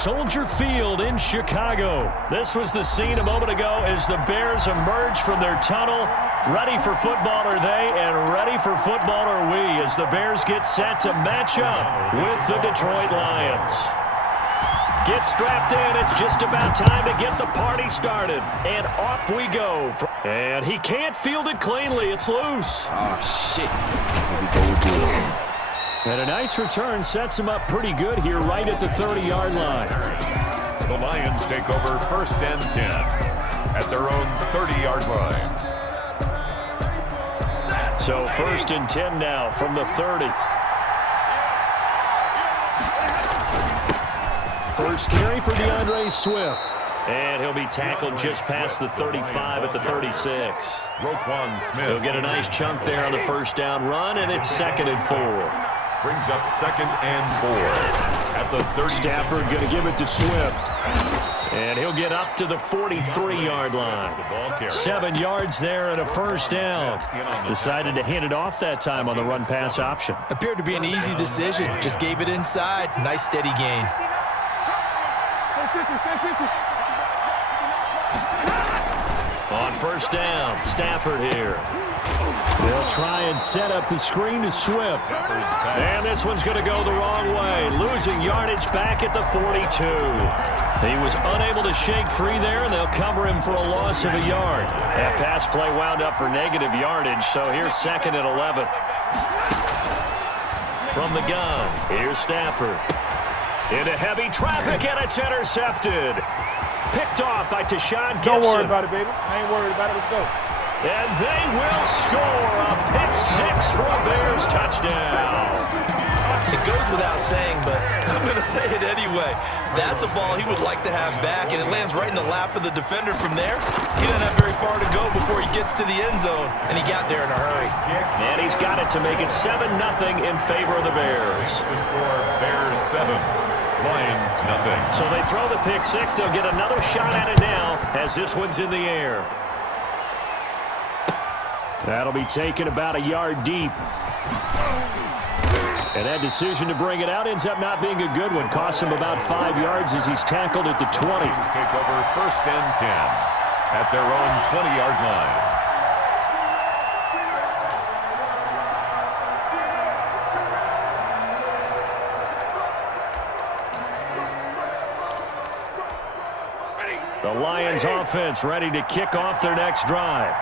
Soldier Field in Chicago. This was the scene a moment ago as the Bears emerged from their tunnel. Ready for football are they, and ready for football are we as the Bears get set to match up with the Detroit Lions. Get strapped in. It's just about time to get the party started. And off we go. And he can't field it cleanly. It's loose. Oh, shit. Here we go again. And a nice return sets him up pretty good here right at the 30-yard line. The Lions take over 1st and 10 at their own 30-yard line. So 1st and 10 now from the 30. First carry for DeAndre Swift. And he'll be tackled just past the 35 at the 36. Roquan Smith. He'll get a nice chunk there on the first down run, and it's 2nd and 4. Brings up 2nd and 4 at the 30. Stafford going to give it to Swift. And he'll get up to the 43-yard line. 7 yards there and a first down. Decided to hand it off that time on the run-pass option. Appeared to be an easy decision. Just gave it inside. Nice steady gain. On first down, Stafford here. They'll try and set up the screen to Swift. And this one's going to go the wrong way. Losing yardage back at the 42. He was unable to shake free there, and they'll cover him for a loss of a yard. That pass play wound up for negative yardage, so here's 2nd and 11. From the gun, here's Stafford. Into heavy traffic, and it's intercepted. Picked off by Tashawn Gibson. Don't worry about it, baby. I ain't worried about it. Let's go. And they will score a pick 6 for a Bears touchdown. It goes without saying, but I'm going to say it anyway. That's a ball he would like to have back, and it lands right in the lap of the defender from there. He doesn't have very far to go before he gets to the end zone, and he got there in a hurry. And he's got it to make it 7-0 in favor of the Bears. The score, Bears 7. Lions, nothing. So they throw the pick 6. They'll get another shot at it now as this one's in the air. That'll be taken about a yard deep. And that decision to bring it out ends up not being a good one. Costs him about 5 yards as he's tackled at the 20. Lions take over 1st and 10 at their own 20-yard line. The Lions offense ready to kick off their next drive.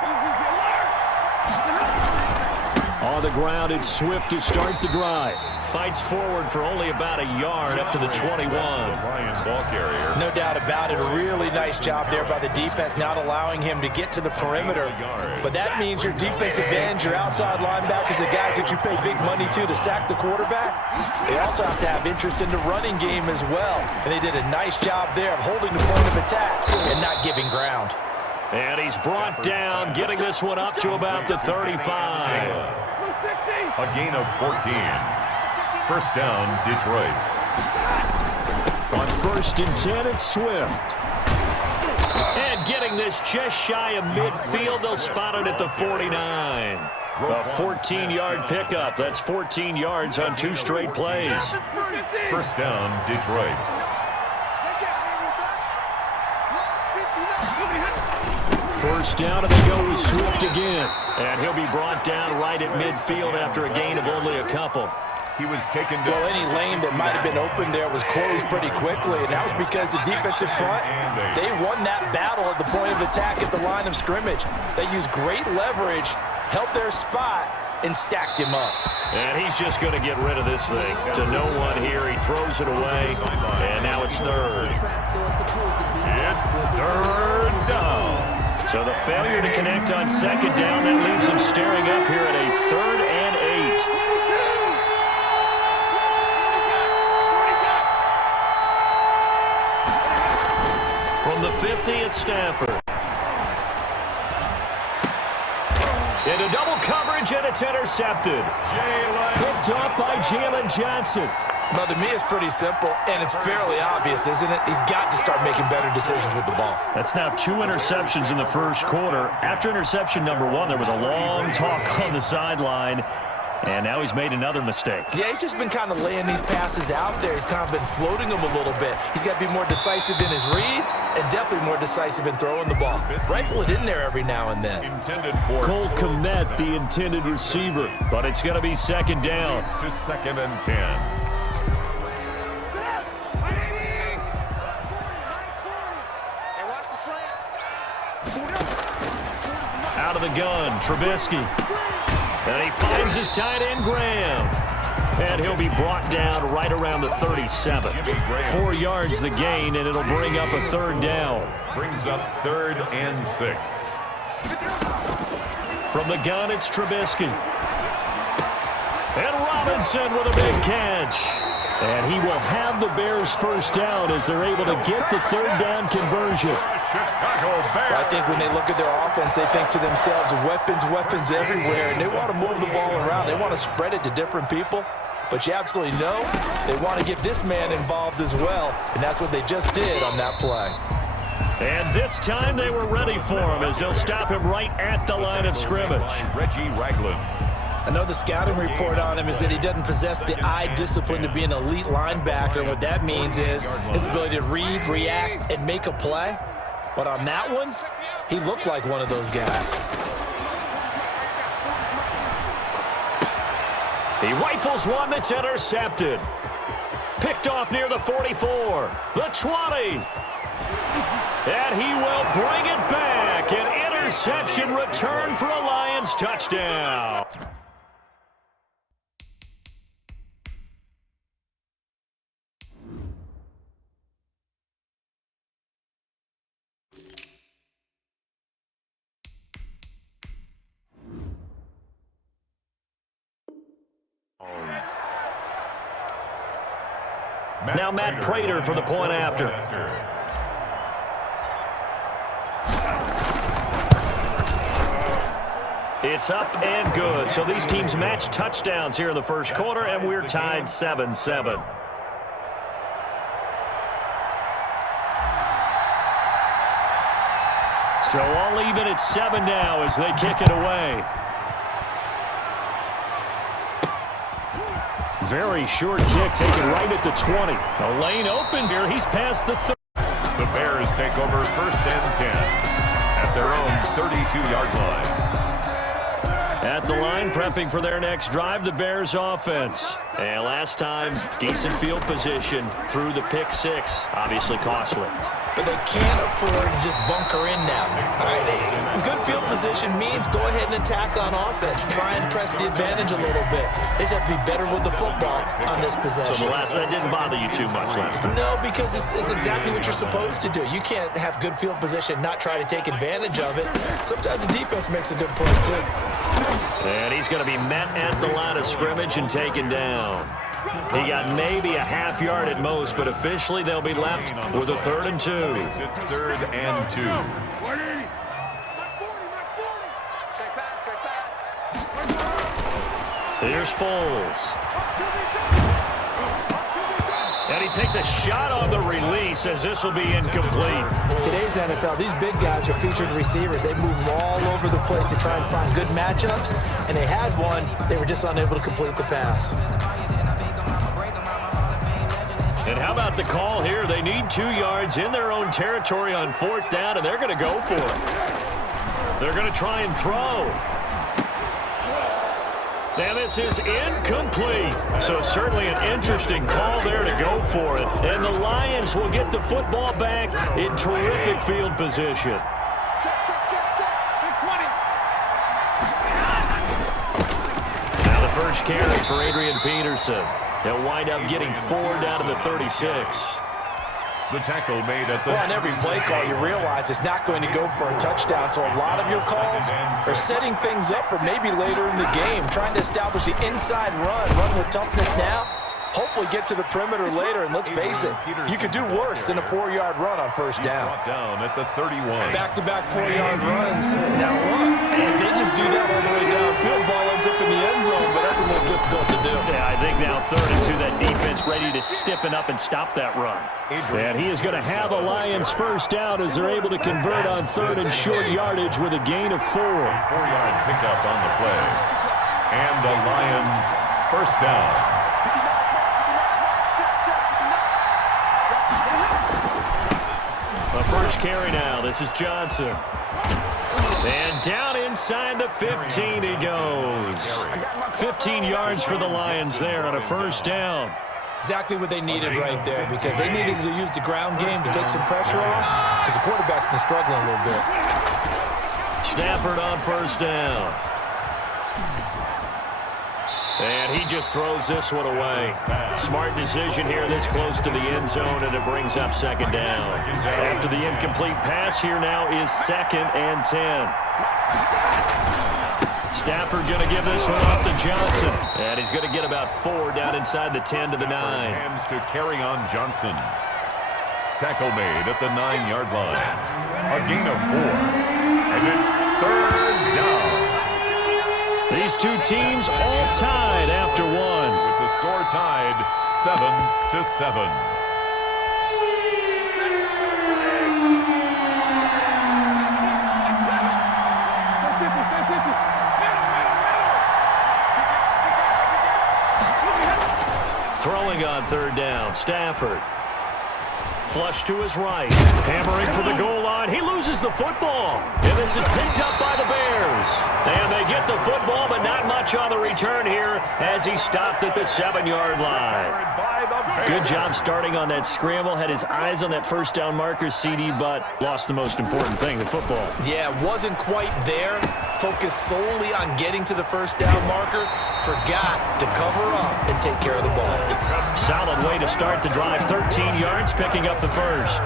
On the ground, it's Swift to start the drive. Fights forward for only about a yard up to the 21. Lion ball carrier. No doubt about it. A really nice job there by the defense, not allowing him to get to the perimeter. But that means your defensive ends, your outside linebackers, the guys that you pay big money to sack the quarterback, they also have to have interest in the running game as well. And they did a nice job there of holding the point of attack and not giving ground. And he's brought down, getting this one up to about the 35. A gain of 14. First down, Detroit. On 1st and 10, it's Swift. And getting this just shy of midfield, they'll spot it at the 49. A 14-yard pickup. That's 14 yards on 2 straight plays. First down, Detroit. First down, and they go with Swift again. And he'll be brought down right at midfield after a gain of only a couple. He was taken down. Well, any lane that might have been open there was closed pretty quickly, and that was because the defensive front, they won that battle at the point of attack at the line of scrimmage. They used great leverage, held their spot, and stacked him up. And he's just going to get rid of this thing. To no one here, he throws it away, and now it's 3rd. It's 3rd down. So the failure to connect on 2nd down, that leaves him staring up here at a 3rd and 8. From the 50, it's Stafford. Into double coverage, and it's intercepted. Picked up by Jalen Johnson. Now, to me, it's pretty simple, and it's fairly obvious, isn't it? He's got to start making better decisions with the ball. That's now 2 interceptions in the first quarter. After interception number 1, there was a long talk on the sideline. And now he's made another mistake. Yeah, he's just been kind of laying these passes out there. He's kind of been floating them a little bit. He's got to be more decisive in his reads and definitely more decisive in throwing the ball. Rifle it in there every now and then. Cole Kmet, the intended receiver, but it's going to be second down. It's to 2nd and 10. Out of the gun, Trubisky. And he finds his tight end, Graham. And he'll be brought down right around the 37. 4 yards the gain, and it'll bring up a third down. Brings up 3rd and 6. From the gun, it's Trubisky. And Robinson with a big catch. And he will have the Bears first down as they're able to get the third down conversion. I think when they look at their offense, they think to themselves, weapons, weapons everywhere, and they want to move the ball around. They want to spread it to different people, but you absolutely know they want to get this man involved as well, and that's what they just did on that play. And this time they were ready for him as they'll stop him right at the line of scrimmage. Reggie Ragland. I know the scouting report on him is that he doesn't possess the eye discipline to be an elite linebacker. What that means is his ability to read, react, and make a play. But on that one, he looked like one of those guys. He rifles one that's intercepted. Picked off near the 44, the 20. And he will bring it back. An interception return for a Lions touchdown. Now Matt Prater for the point after. It's up and good. So these teams match touchdowns here in the first quarter, and we're tied 7-7. So all even at 7 now as they kick it away. Very short kick taken right at the 20. The lane opens here. He's past the 30. The Bears take over 1st and 10 at their own 32-yard line. At the line, prepping for their next drive, the Bears offense. And last time, decent field position through the pick 6. Obviously costly. But they can't afford to just bunker in now. All right, good field position means go ahead and attack on offense. Try and press the advantage a little bit. They just have to be better with the football on this possession. So that didn't bother you too much last time? No, because it's exactly what you're supposed to do. You can't have good field position, not try to take advantage of it. Sometimes the defense makes a good play, too. And he's going to be met at the line of scrimmage and taken down. He got maybe a half yard at most, but officially they'll be left with a 3rd and 2. It's 3rd and 2. Here's Foles. And he takes a shot on the release as this will be incomplete. Today's NFL, these big guys are featured receivers. They move all over the place to try and find good matchups, and they had one. They were just unable to complete the pass. And how about the call here? They need 2 yards in their own territory on 4th down, and they're going to go for it. They're going to try and throw. And this is incomplete. So certainly an interesting call there to go for it. And the Lions will get the football back in terrific field position. Now the first carry for Adrian Peterson. He'll wind up getting 4 down to the 36. The tackle made at the... Well, on every play call, you realize it's not going to go for a touchdown, so a lot of your calls are setting things up for maybe later in the game, trying to establish the inside run with toughness now, hopefully get to the perimeter later, and let's face it, you could do worse than a 4-yard run on 1st down. Down at the 31. Back-to-back 4-yard runs. Now look, if they just do that all the way downfield, ball ends up in the end zone, but that's a little difficult to do. Yeah, I think now 3rd and 2, that defense ready to stiffen up and stop that run. And he is going to have a Lions first down as they're able to convert on 3rd and short yardage with a gain of 4. 4-yard pickup on the play. And the Lions first down. The first carry now. This is Johnson. And down inside the 15 he goes. 15 yards for the Lions there on a first down. Exactly what they needed right there, because they needed to use the ground game to take some pressure off, because the quarterback's been struggling a little bit. Stafford on first down. And he just throws this one away. Smart decision here this close to the end zone, and it brings up second down. After the incomplete pass, here now is 2nd and 10. Stafford going to give this one off to Johnson. And he's going to get about 4 down inside the 10 to the 9. Hands to carry on Johnson. Tackle made at the 9-yard line. A gain of 4. And it's 3rd down. These two teams all tied after one. With the score tied 7-7. Throwing on 3rd down, Stafford. Flush to his right. Hammering for the goal line. He loses the football. And this is picked up by the Bears. And they get the football, but not much on the return here as he stopped at the 7-yard line. Good job starting on that scramble. Had his eyes on that first down marker, CD, but lost the most important thing, the football. Yeah, wasn't quite there. Focused solely on getting to the first down marker. Forgot to cover up and take care of the ball. Solid way to start the drive. 13 yards, picking up the first.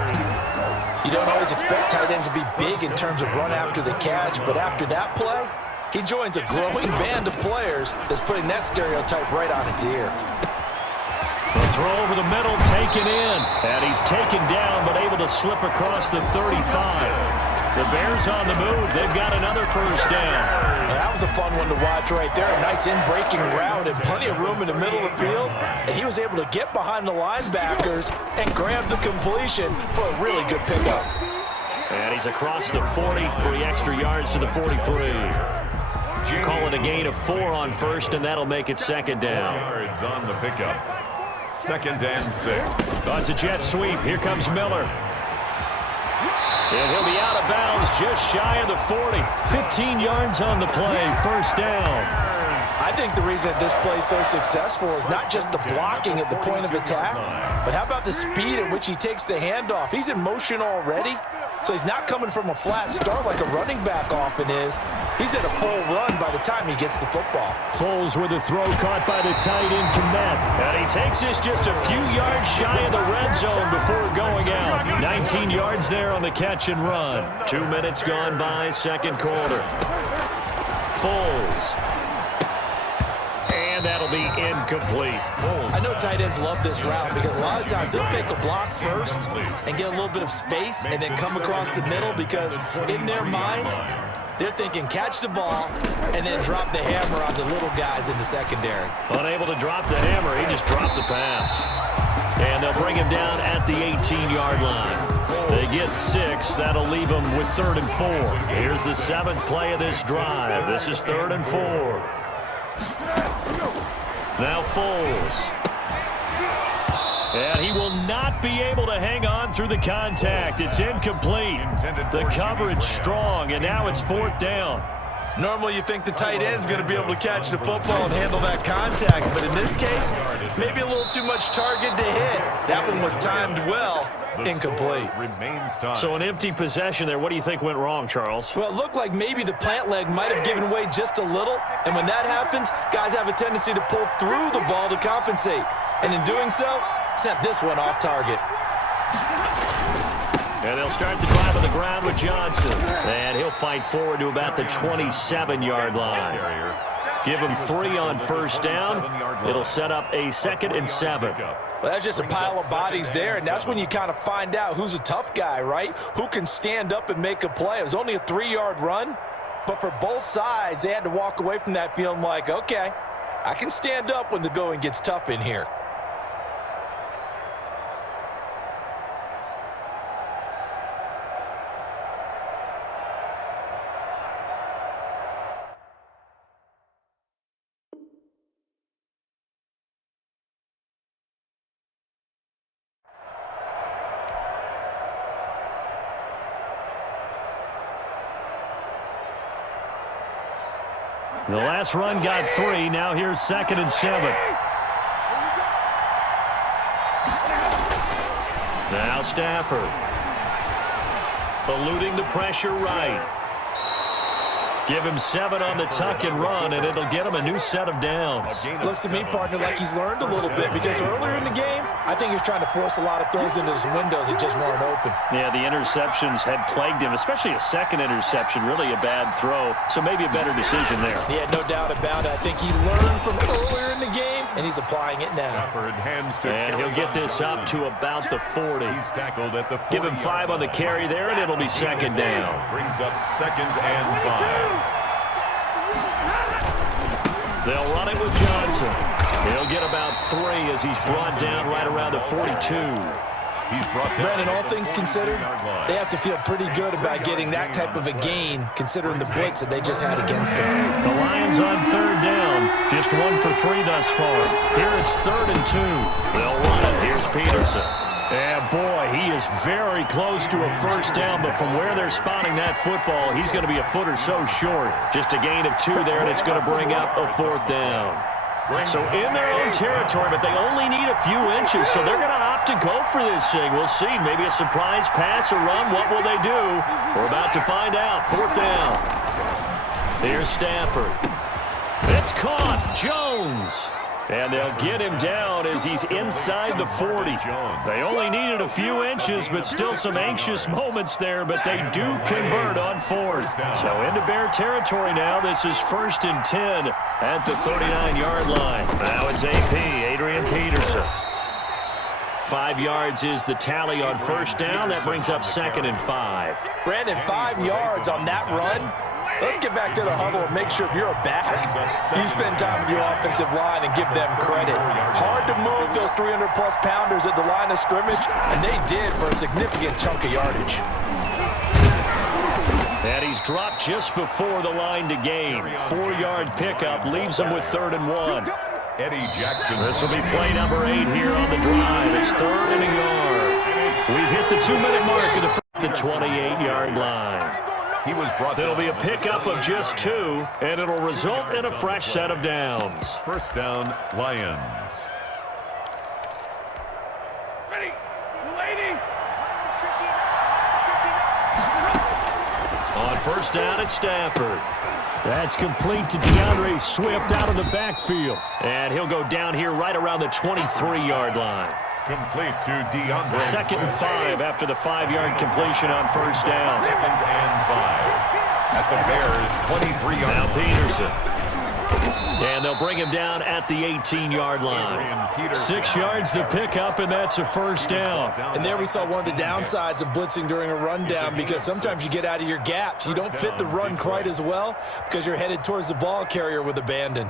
You don't always expect tight ends to be big in terms of run after the catch, but after that play, he joins a growing band of players that's putting that stereotype right on its ear. The throw over the middle, taken in. And he's taken down, but able to slip across the 35. The Bears on the move. They've got another first down. Well, that was a fun one to watch right there. A nice in-breaking route and plenty of room in the middle of the field. And he was able to get behind the linebackers and grab the completion for a really good pickup. And he's across the 40, 3 extra yards to the 43. Call it a gain of 4 on first, and that'll make it second down. Yards on the pickup. 2nd and 6. Oh, it's a jet sweep. Here comes Miller. And he'll be out of bounds just shy of the 40. 15 yards on the play. First down. I think the reason that this play is so successful is not just the blocking at the point of attack, but how about the speed at which he takes the handoff? He's in motion already, so he's not coming from a flat start like a running back often is. He's at a full run by the time he gets the football. Foles with a throw caught by the tight end, Kmet. And he takes this just a few yards shy of the red zone before going out. 19 yards there on the catch and run. 2 minutes gone by, second quarter. Foles. And that'll be incomplete. I know tight ends love this route because a lot of times they'll take a block first and get a little bit of space and then come across the middle because in their mind, they're thinking catch the ball and then drop the hammer on the little guys in the secondary. Unable to drop the hammer, he just dropped the pass. And they'll bring him down at the 18-yard line. They get 6. That'll leave them with 3rd and 4. Here's the 7th play of this drive. This is 3rd and 4. Now Foles. And he will not be able to hang on through the contact. It's incomplete. The coverage strong, and now it's 4th down. Normally you think the tight end's going to be able to catch the football and handle that contact, but in this case, maybe a little too much target to hit. That one was timed well. Incomplete. So an empty possession there. What do you think went wrong, Charles? Well, it looked like maybe the plant leg might have given way just a little, and when that happens, guys have a tendency to pull through the ball to compensate, and in doing so, sent this one off target. And they'll start the drive on the ground with Johnson. And he'll fight forward to about the 27-yard line. Give him 3 on first down. It'll set up a 2nd and 7. Well, that's just a pile of bodies there, and that's when you kind of find out who's a tough guy, right? Who can stand up and make a play. It was only a 3-yard run, but for both sides, they had to walk away from that feeling like, okay, I can stand up when the going gets tough in here. The last run got 3. Now here's 2nd and 7. Now Stafford. Eluding the pressure right. Give him 7 on the tuck and run, and it'll get him a new set of downs. Looks to me, partner, like he's learned a little bit, because earlier in the game, I think he was trying to force a lot of throws into his windows that just weren't open. Yeah, the interceptions had plagued him, especially a second interception, really a bad throw. So maybe a better decision there. Yeah, no doubt about it. I think he learned from earlier in the game, and he's applying it now. And he'll get this up to about the 40. He's tackled at the 40. Give him 5 on the carry there, and it'll be 2nd down. Brings up 2nd and 5. They'll run it with Johnson. He'll get about 3 as he's brought down right around the 42. He's brought down. Brandon, all things considered, they have to feel pretty good about getting that type of a gain, considering the blitz that they just had against them. The Lions on 3rd down. Just 1 for 3 thus far. Here it's 3rd and 2. They'll run it. Here's Peterson. And boy, he is very close to a 1st down, but from where they're spotting that football, he's going to be a foot or so short. Just a gain of 2 there, and it's going to bring up a 4th down. So in their own territory, but they only need a few inches, so they're going to opt to go for this thing. We'll see. Maybe a surprise pass or run. What will they do? We're about to find out. 4th down. Here's Stafford. It's caught. Jones. And they'll get him down as he's inside the 40. They only needed a few inches, but still some anxious moments there, but they do convert on 4th. So into Bear territory now. This is 1st and 10 at the 39-yard line. Now it's AP, Adrian Peterson. 5 yards is the tally on 1st down. That brings up 2nd and 5. Brandon, 5 yards on that run. Let's get back to the huddle and make sure if you're a back, you spend time with your offensive line and give them credit. Hard to move those 300-plus pounders at the line of scrimmage, and they did for a significant chunk of yardage. And he's dropped just before the line to gain. 4-yard pickup leaves him with 3rd and 1. Eddie Jackson. This will be play number 8 here on the drive. It's 3rd and a yard. We've hit the 2-minute mark at the 28-yard line. He was brought. It'll be a pickup of just 2, and it'll result in a fresh set of downs. 1st down, Lions. Ready. Lady. On 1st down, it's Stafford. That's complete to DeAndre Swift out of the backfield. And he'll go down here right around the 23-yard line. Complete to DeAndre. 2nd and 5 after the 5-yard completion on 1st down. 2nd and 5 at the Bears' 23-yard Now line. Peterson. And they'll bring him down at the 18-yard line. 6 yards the pickup, and that's a 1st down. And there we saw one of the downsides of blitzing during a rundown, because sometimes you get out of your gaps. You don't fit the run quite as well because you're headed towards the ball carrier with abandon.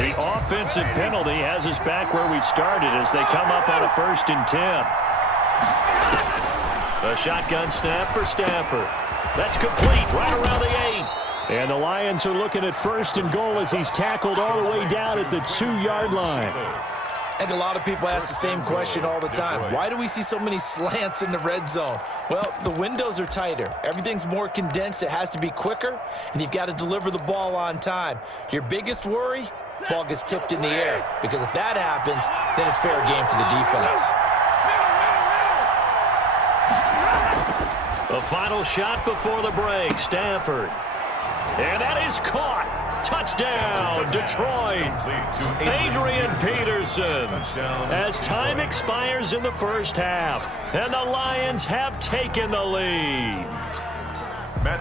The offensive penalty has us back where we started as they come up on a 1st and 10. A shotgun snap for Stafford. That's complete right around the 8. And the Lions are looking at 1st and goal as he's tackled all the way down at the 2-yard line. And a lot of people ask the same question all the time. Why do we see so many slants in the red zone? Well, the windows are tighter. Everything's more condensed. It has to be quicker, and you've got to deliver the ball on time. Your biggest worry? Ball gets tipped in the air, because if that happens, then it's fair game for the defense. The final shot before the break, Stafford. And that is caught. Touchdown, Detroit. Adrian Peterson. As time expires in the first half, and the Lions have taken the lead.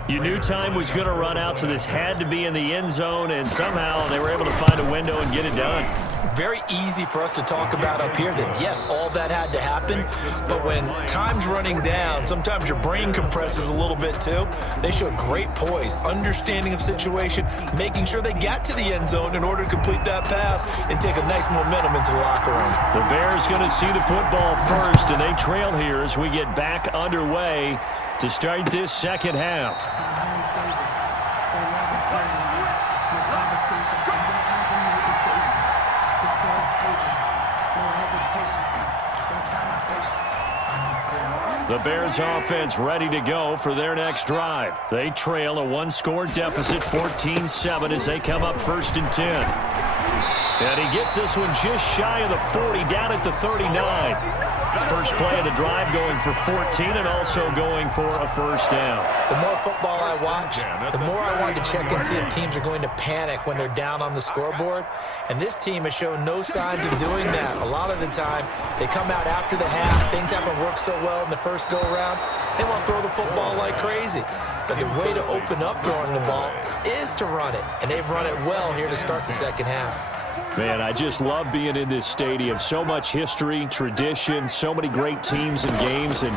You knew time was going to run out, so this had to be in the end zone, and somehow they were able to find a window and get it done. Very easy for us to talk about up here that, yes, all that had to happen, but when time's running down, sometimes your brain compresses a little bit too. They showed great poise, understanding of situation, making sure they got to the end zone in order to complete that pass and take a nice momentum into the locker room. The Bears going to see the football first, and they trail here as we get back underway to start this second half. The Bears offense ready to go for their next drive. They trail a one-score deficit, 14-7, as they come up 1st and 10. And he gets this one just shy of the 40, down at the 39. First play of the drive going for 14 and also going for a first down. The more football I watch, the more I want to check and see if teams are going to panic when they're down on the scoreboard. And this team has shown no signs of doing that. A lot of the time, they come out after the half. Things haven't worked so well in the first go-around. They want to throw the football like crazy. But the way to open up throwing the ball is to run it. And they've run it well here to start the second half. Man, I just love being in this stadium. So much history, tradition, so many great teams and games, and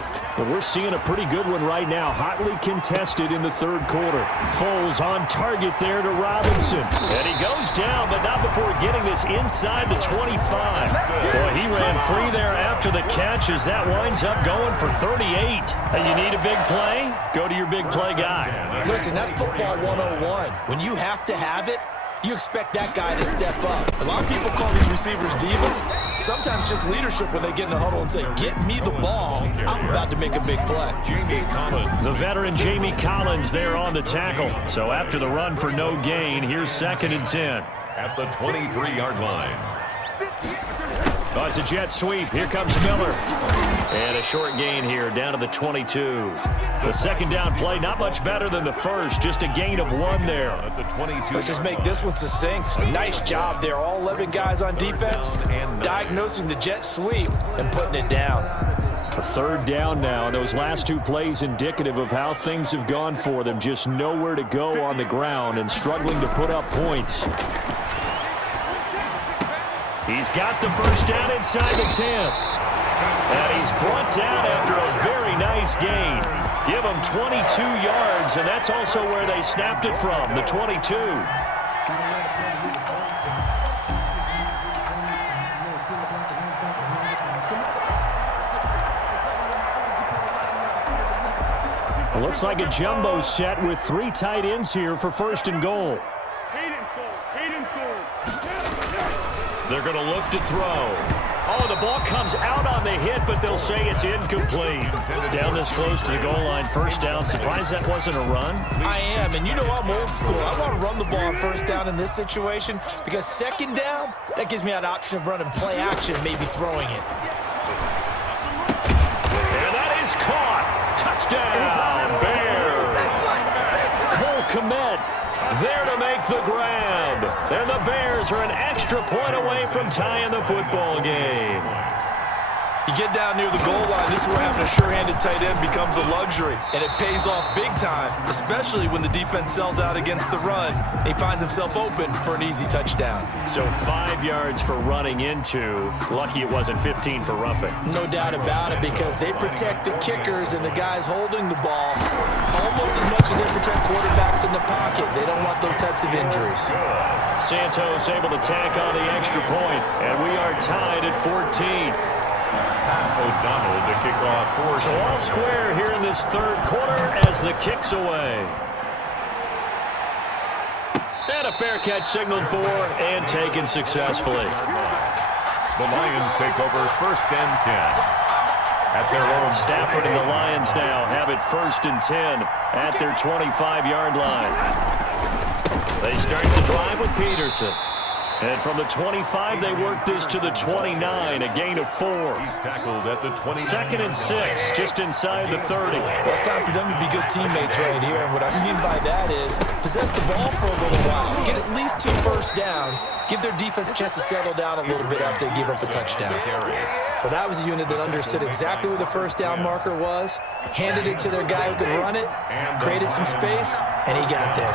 we're seeing a pretty good one right now, hotly contested in the third quarter. Foles on target there to Robinson. And he goes down, but not before getting this inside the 25. Boy, he ran free there after the catch as that winds up going for 38. And you need a big play? Go to your big play guy. Listen, that's football 101. When you have to have it, you expect that guy to step up. A lot of people call these receivers divas. Sometimes just leadership when they get in the huddle and say, get me the ball. I'm about to make a big play. The veteran Jamie Collins there on the tackle. So after the run for no gain, here's 2nd and 10. At the 23-yard line. Oh, it's a jet sweep. Here comes Miller. And a short gain here down to the 22. The second down play, not much better than the first. Just a gain of 1 there. At the 22. Let's just make this one succinct. Nice job there. All 11 guys on defense diagnosing the jet sweep and putting it down. A third down now. Those last 2 plays indicative of how things have gone for them. Just nowhere to go on the ground and struggling to put up points. He's got the first down inside the 10. And he's brought down after a very nice gain. Give him 22 yards, and that's also where they snapped it from, the 22. It looks like a jumbo set with 3 tight ends here for 1st and goal. They're going to look to throw. Oh, the ball comes out on the hit, but they'll say it's incomplete. Down this close to the goal line, first down. Surprised that wasn't a run? I am, and you know I'm old school. I want to run the ball on first down in this situation because second down, that gives me an option of running play action, maybe throwing it. And that is caught. Touchdown, Bears. Cole Kmet there to make the grab. And the Bears are an extra point away from tying the football game. You get down near the goal line, this is where having a sure-handed tight end becomes a luxury. And it pays off big time, especially when the defense sells out against the run. He finds himself open for an easy touchdown. So 5 yards for running into. Lucky it wasn't 15 for roughing. No doubt about it, because they protect the kickers and the guys holding the ball almost as much as they protect quarterbacks in the pocket. They don't want those types of injuries. Santos able to tack on the extra point, and we are tied at 14. O'Donnell to kick off for. So all square here in this third quarter as the kick's away. And a fair catch signaled for and taken successfully. The Lions take over 1st and 10. At their own. Stafford and the Lions now have it 1st and 10 at their 25-yard line. They start the drive with Peterson. And from the 25, they work this to the 29, a gain of 4. He's tackled at the 29. Second and 6, just inside the 30. Well, it's time for them to be good teammates right here. And what I mean by that is possess the ball for a little while. Get at least 2 first downs. Give their defense a chance to settle down a little bit after they give up a touchdown. Well, that was a unit that understood exactly where the first down marker was, handed it to their guy who could run it, created some space, and he got there.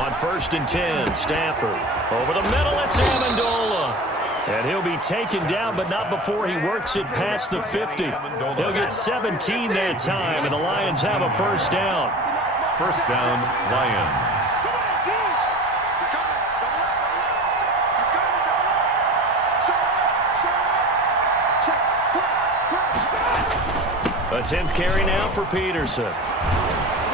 On 1st and 10, Stafford. Over the middle, it's Amendola. And he'll be taken down, but not before he works it past the 50. He'll get 17 that time, and the Lions have a first down. First down, Lions. A 10th carry now for Peterson.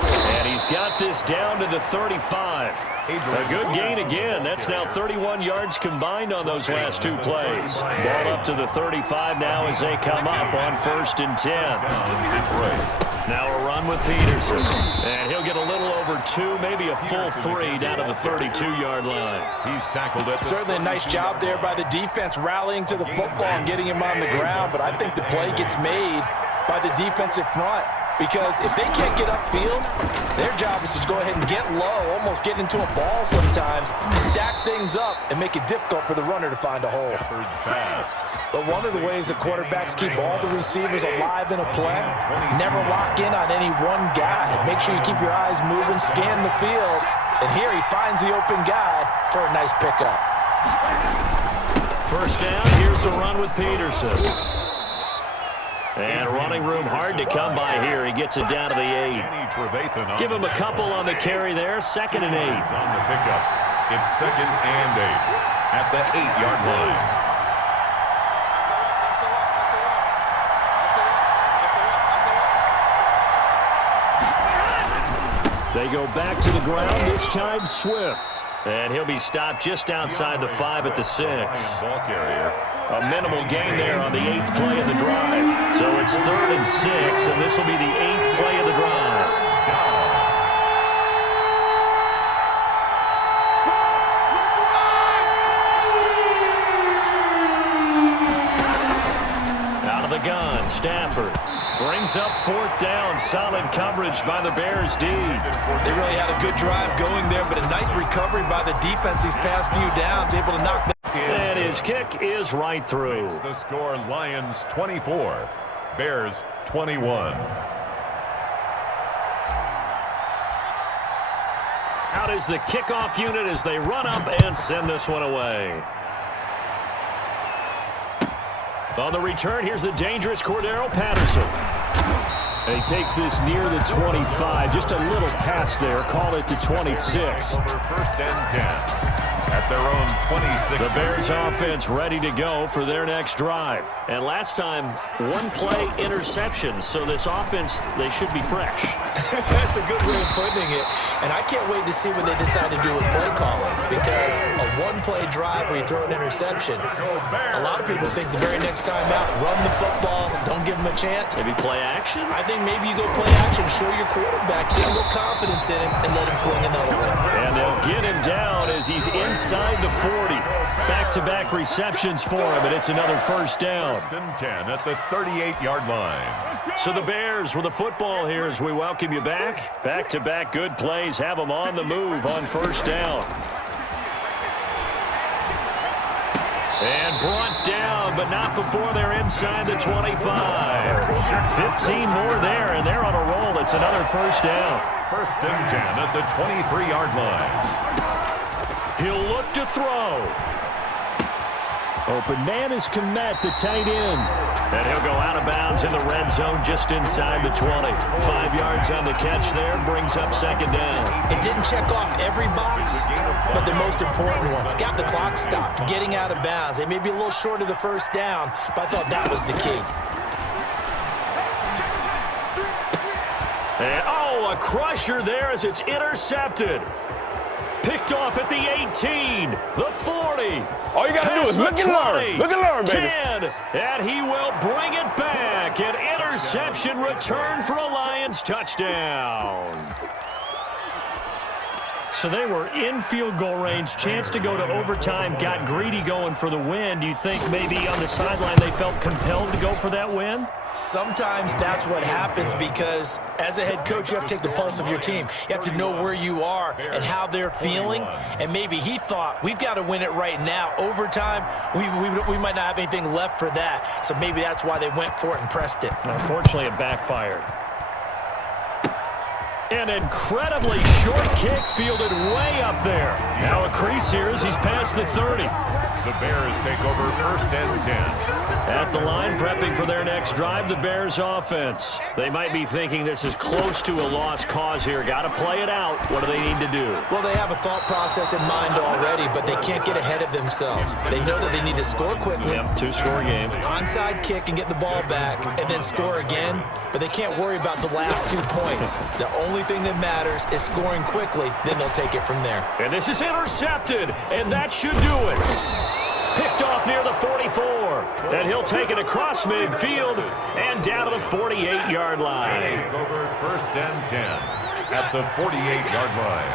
And he's got this down to the 35. A good gain again. That's now 31 yards combined on those last 2 plays. Ball up to the 35 now as they come up on 1st and 10. Now a run with Peterson. And he'll get a little over 2, maybe a full 3 down to the 32-yard line. He's tackled at Certainly a nice job there by the defense rallying to the football and getting him on the ground. But I think the play gets made by the defensive front. Because if they can't get upfield, their job is to go ahead and get low, almost get into a ball sometimes, stack things up, and make it difficult for the runner to find a hole. But one of the ways the quarterbacks keep all the receivers alive in a play, never lock in on any one guy. Make sure you keep your eyes moving, scan the field, and here he finds the open guy for a nice pickup. First down, here's a run with Peterson. And running room hard to come by here. He gets it down to the 8. Give him a couple on the carry there. 2nd and 8. On the pickup. It's 2nd and 8 at the 8-yard line. They go back to the ground, this time Swift. And he'll be stopped just outside the 5 at the 6. Ball carrier. A minimal gain there on the 8th play of the drive. So it's 3rd and 6, and this will be the 8th play of the drive. Out of the gun, Stafford. Brings up 4th down. Solid coverage by the Bears D. They really had a good drive going there, but a nice recovery by the defense these past few downs, able to knock them. And his kick is right through. The score, Lions 24, Bears 21. Out is the kickoff unit as they run up and send this one away. On the return, here's the dangerous Cordero Patterson. And he takes this near the 25. Just a little pass there. Call it the 26. Over 1st and 10. At their own 26. The Bears offense ready to go for their next drive. And last time, 1 play interception. So this offense, they should be fresh. That's a good way of putting it. And I can't wait to see what they decide to do with play calling. Because a 1-play drive where you throw an interception, a lot of people think the very next time out, run the football, don't give him a chance. Maybe play action? I think maybe you go play action, show your quarterback, get a little confidence in him, and let him fling another one. And they'll get him down as he's inside the 40. Back-to-back receptions for him, and it's another first down. 1st and 10 at the 38-yard line. So the Bears with the football here as we welcome you back. Back-to-back good plays have them on the move on 1st down. And brought down, but not before they're inside the 25. 15 more there, and they're on a roll. It's another first down. 1st and 10 at the 23-yard line. He'll look to throw. Open man is Komet, the tight end. And he'll go out of bounds in the red zone just inside the 20. 5 yards on the catch there, brings up 2nd down. It didn't check off every box, but the most important one. Got the clock stopped, getting out of bounds. They may be a little short of the first down, but I thought that was the key. And, oh, a crusher there as it's intercepted. Picked off at the 18, the 40. All you got to do is look and learn. Look and learn, baby. 10, and he will bring it back. An interception return for a Lions touchdown. So they were in field goal range, chance to go to overtime, got greedy going for the win. Do you think maybe on the sideline they felt compelled to go for that win? Sometimes that's what happens because as a head coach, you have to take the pulse of your team. You have to know where you are and how they're feeling. And maybe he thought, we've got to win it right now. Overtime, we might not have anything left for that. So maybe that's why they went for it and pressed it. Unfortunately, it backfired. An incredibly short kick fielded way up there. Now a crease here as he's past the 30. The Bears take over 1st and 10. At the line, prepping for their next drive, the Bears offense. They might be thinking this is close to a lost cause here. Got to play it out. What do they need to do? Well, they have a thought process in mind already, but they can't get ahead of themselves. They know that they need to score quickly. Yep, 2-score game. Onside kick and get the ball back and then score again, but they can't worry about the last 2 points. The only thing that matters is scoring quickly, then they'll take it from there. And this is intercepted, and that should do it. Picked off near the 44, and he'll take it across midfield and down to the 48-yard line. Take over 1st and 10 at the 48-yard line.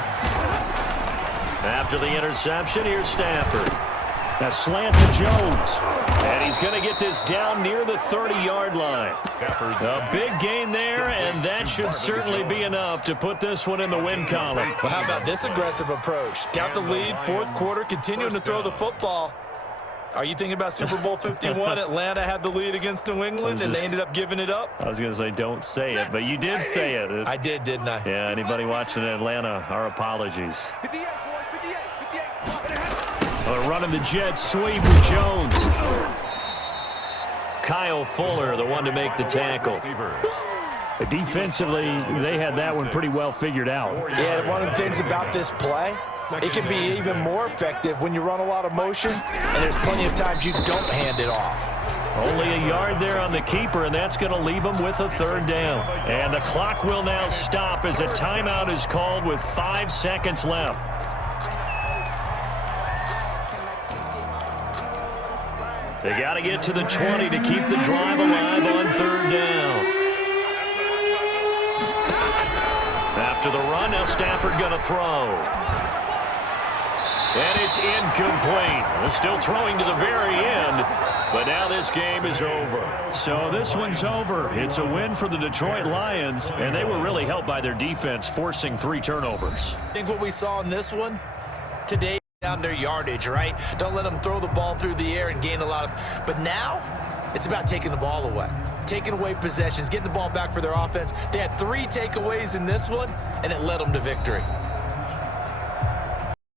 After the interception, here's Stafford. A slant to Jones, and he's going to get this down near the 30-yard line. A big gain there, and that should certainly be enough to put this one in the win column. Well, how about this aggressive approach? Got the lead, 4th quarter, continuing to throw the football. Are you thinking about Super Bowl 51? Atlanta had the lead against New England, and they ended up giving it up? I was going to say, don't say it, but you did say it. I did, didn't I? Yeah, anybody watching Atlanta, our apologies. They're running the jet sweep with Jones. Kyle Fuller, the one to make the tackle. Defensively, they had that one pretty well figured out. Yeah, one of the things about this play, it can be even more effective when you run a lot of motion, and there's plenty of times you don't hand it off. Only a yard there on the keeper, and that's going to leave him with a 3rd down. And the clock will now stop as a timeout is called with 5 seconds left. They got to get to the 20 to keep the drive alive on 3rd down. After the run, now Stafford going to throw. And it's incomplete. Still throwing to the very end, but now this game is over. So this one's over. It's a win for the Detroit Lions, and they were really helped by their defense, forcing 3 turnovers. I think what we saw in this one today, down their yardage, right? Don't let them throw the ball through the air and gain a lot of... But now, it's about taking the ball away. Taking away possessions, getting the ball back for their offense. They had 3 takeaways in this one, and it led them to victory.